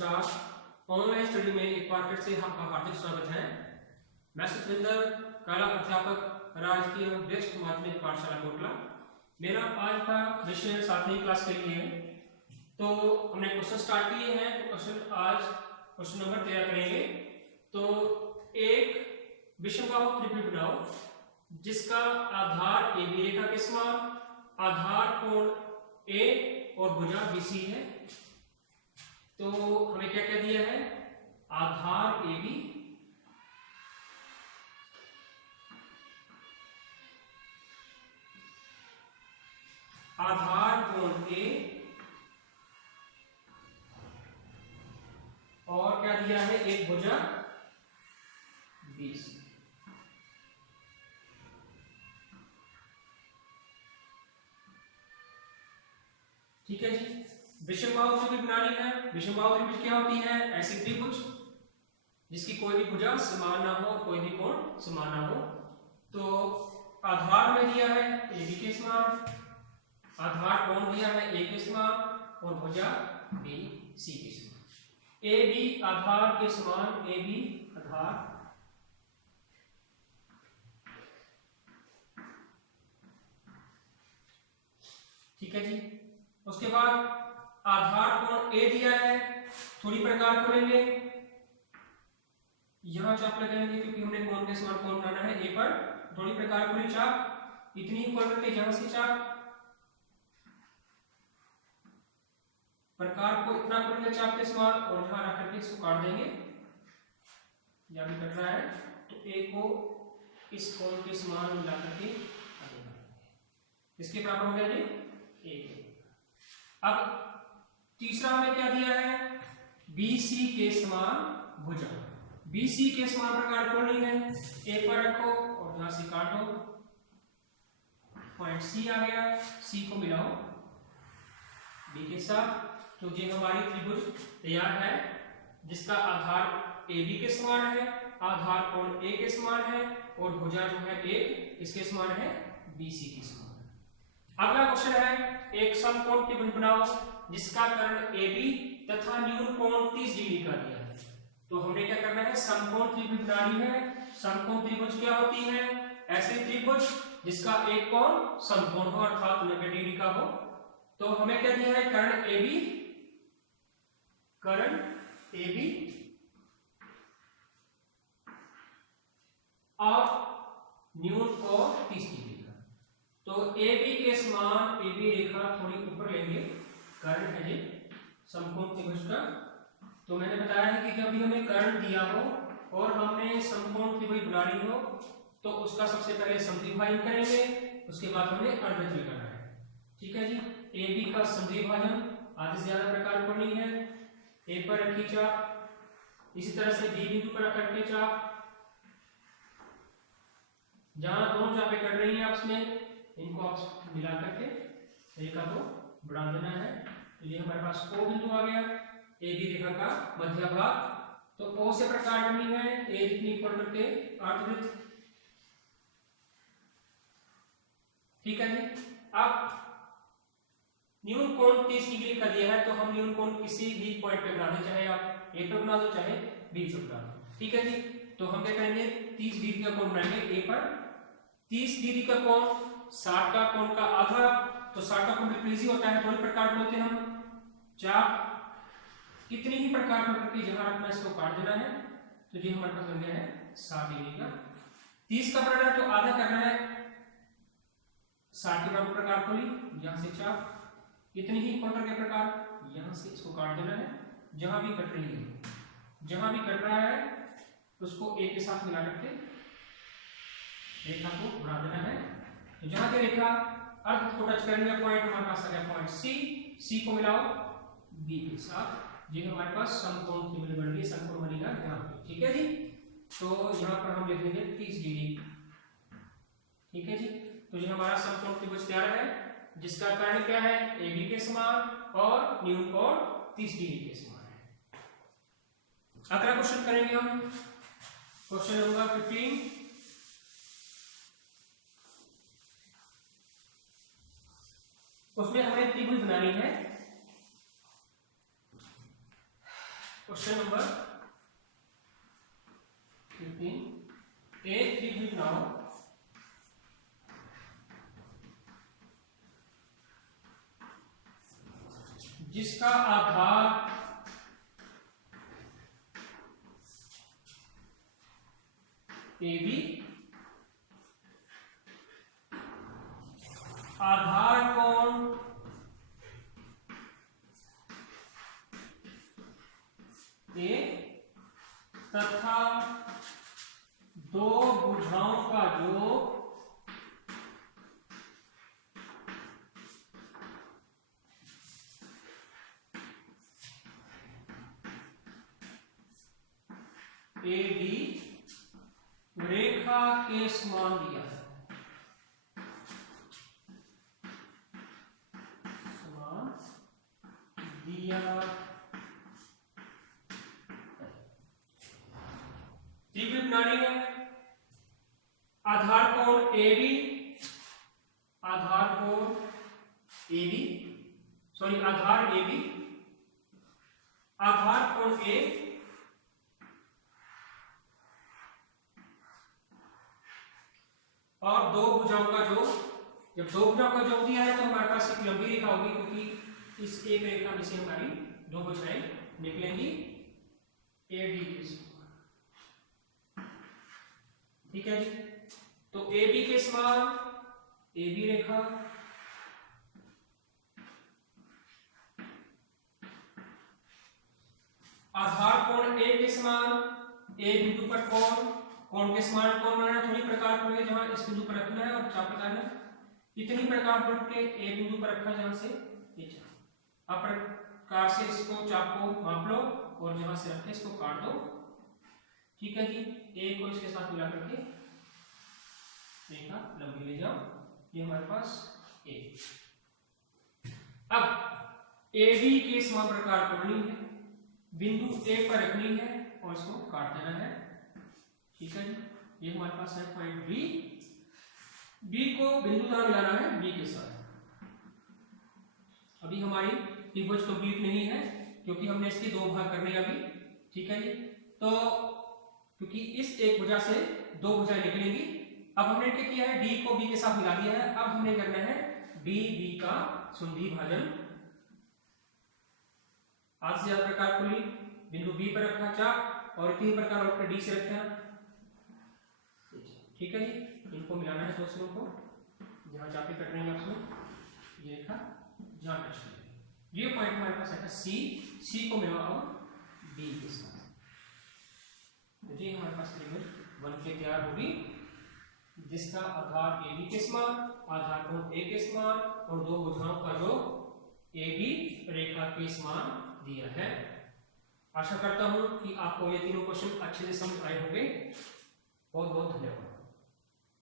नमस्कार। Online study में एक बार फिर से आपका हार्दिक स्वागत है। मैं सतविंदर काला, अध्यापक राजकीय बेस्ट माध्यमिक पाठशाला कोटला। मेरा आज का विषय 7वीं क्लास के लिए है। तो हमने क्वेश्चन स्टार्ट किए हैं। तो क्वेश्चन आज क्वेश्चन नंबर 13 करेंगे। तो एक विषमबाहु त्रिभुज बनाओ जिसका आधार AB रेखा के समान, आधार कोण A और भुजा BC है। तो हमें क्या क्या दिया है? आधार AB, आधार कोण A और क्या दिया है? एक भुजा BC। ठीक है जी। विषमबाहु त्रिभुज बनानी है। विषमबाहु त्रिभुज क्या होती है? ऐसी त्रिभुज जिसकी कोई भी भुजा समान ना हो, कोई भी कोण समान ना हो। तो आधार में दिया है AB के समान, आधार कोण दिया है A के समान और भुजा BC के समान। AB आधार के समान, AB आधार ठीक है जी। उसके बाद आधार कोण A दिया है, थोड़ी प्रकार करेंगे। यहां चाप लगाएंगे क्योंकि हमने कोण के समान कोण बनाना है। A पर थोड़ी प्रकार पूरी चाप इतनी ऊपर करके यहां से चाप प्रकार को इतना करेंगे चाप के समान और यहां रख करके इसको काट देंगे। यहां भी कट रहा है तो A को इस कोण के समान मिला करके इसके बराबर हो गया जी A। अब तीसरा हमें क्या दिया है? BC के समान भुजा। BC के समान प्रकार करनी है। A पर रखो और यहां से काटो, पॉइंट C आ गया। C को मिलाओ B के साथ। तो ये हमारी त्रिभुज तैयार है जिसका आधार AB के समान है, आधार कोण A के समान है और भुजा जो है A इसके समान है, BC के समान है। अगला क्वेश्चन है, एक समकोण त्रिभुज बनाओ जिसका कर्ण AB तथा न्यून कोण 30 डिग्री का दिया है। तो हमने क्या करना है? समकोण त्रिभुज बनानी है। समकोण त्रिभुज क्या होती है? ऐसे त्रिभुज जिसका एक कोण समकोण हो अर्थात 90 डिग्री का हो। तो हमें क्या दिया है? कर्ण AB और न्यून कोण 30 डिग्री का। तो AB के समान AB रेखा थोड़ी ऊपर लेंगे, कर्ण है ये समकोण त्रिभुज का। तो मैंने बताया है कि जब भी हमें कर्ण दिया हो और हमने समकोण त्रिभुज बनानी हो तो उसका सबसे पहले समद्विभाजन करेंगे, उसके बाद हमें अर्धत्रिज्यी करना है। ठीक है जी। AB का समद्विभाजन आधे से ज्यादा प्रकार करनी है। A पर रखी चाप, इसी तरह से B बिंदु पर रख के चाप, जहां दोनों चापें कट रही हैं आपस में इनको आप मिला करके रेखा को बढ़ा देना है। तो ये हमारे पास O बिंदु आ गया, AB रेखा का मध्य भाग। तो O से प्रकार करनी है, A जितनी ऊपर करके अर्धवृत्त। ठीक है जी। अब न्यून कोण 30 डिग्री का दिया है तो हम न्यून कोण किसी भी पॉइंट पे बना दें, चाहे आप A पर बना दो चाहे B पर बना दो। ठीक है जी। तो हम क्या करेंगे? 30 डिग्री का कोण बनाएंगे A पर। 30 डिग्री का कोण 60 का कोण का आधा। तो 60 का कोण बिल्कुल इजी होता है, थोड़ी प्रकार बोलते हैं हम। चाप इतनी ही प्रकार करके जहां रखना है इसको काट देना है। तो ये हमारे पास बन गया है 60 डिग्री का। 30 का बनाना है तो आधा करना है, 60 के बराबर प्रकार खोली, यहां से चाप इतनी ही कोण के प्रकार यहां से इसको काट देना है। जहां भी कट रही है, जहां भी कट रहा है उसको A के साथ मिला करके रेखा को बढ़ा देना है। तो जहां की रेखा अर्ध को टच करेंगे पॉइंट हमारे पास आ गया पॉइंट C को मिलाओ B के साथ। ये हमारे पास समकोण त्रिभुज बन गई, समकोण बनेगा यहाँ पे। ठीक है जी। तो यहाँ पर हम लिख देंगे 30 डिग्री। ठीक है जी। तो ये हमारा समकोण त्रिभुज तैयार है जिसका कर्ण क्या है? AB के समान और न्यून कोण 30 डिग्री के समान है। अगला क्वेश्चन करेंगे हम, क्वेश्चन नंबर 15। उसमें हमें त्रिभुज बनानी है क्वेश्चन नंबर 15, a त्रिभुज बनाओ जिसका आधार AB, आधार कोण A तथा दो भुजाओं का योग AB रेखा के समान दिया है, समान दिया त्रिभुज बनानी है। आधार कोण AB, आधार कोण AB, सॉरी आधार AB, आधार कोण A और दो भुजाओं का योग। जब दो भुजाओं का योग दिया है तो हमारे पास एक लंबी रेखा होगी, क्योंकि इस एक रेखा में से हमारी दो भुजाएं निकलेंगी AD के समान। ठीक है जी, तो AB के समान AB रेखा, आधार कोण A के समान, A बिंदु पर कोण के समान कोण बनाना। थोड़ी प्रकार पर जहां इस बिंदु पर रखना है और चाप लगाना है, इतनी प्रकार पर के A बिंदु पर रखा जहां से ये चाप, आप प्रकार से इसको चाप को माप लो और जहां से रखे इसको काट दो। ठीक है जी, A को इसके साथ मिला करके रेखा लंबी ले जाओ, ये हमारे पास A। अब AB के समान प्रकार करनी है, बिंदु A पर रखनी है और इसको काट देना है। ठीक है जी, ये हमारे पास है पॉइंट B, B को बिंदु द्वारा मिलाना है B के साथ। अभी हमारी त्रिभुज कंप्लीट नहीं है क्योंकि हमने इसके दो भाग करने हैं अभी। ठीक है जी, तो क्योंकि इस एक भुजा से दो भुजाएं निकलेंगी, अब हमने क्या किया है, D को B के साथ मिला दिया है। अब हमने करना है D B का संधि भाजन। आज से ज्यादा प्रकार खुली, बिंदु B पर रखा चाप और इतनी प्रकार और D से रखा। ठीक है जी, इनको मिलाना है दोस्तों को, जहां चापे कट रही है आपको ये रेखा जहां टच करेगी। ये पॉइंट हमारे पास है C को मिलाओ D के साथ, तो ये हमारे पास त्रिभुज बन के तैयार होगी जिसका आधार AB के समान, आधार कोण A के समान और दो भुजाओं का योग AB रेखा के समान दिया है। आशा करता हूं कि आपको ये तीनों क्वेश्चन अच्छे से समझ आए होंगे। बहुत बहुत धन्यवाद।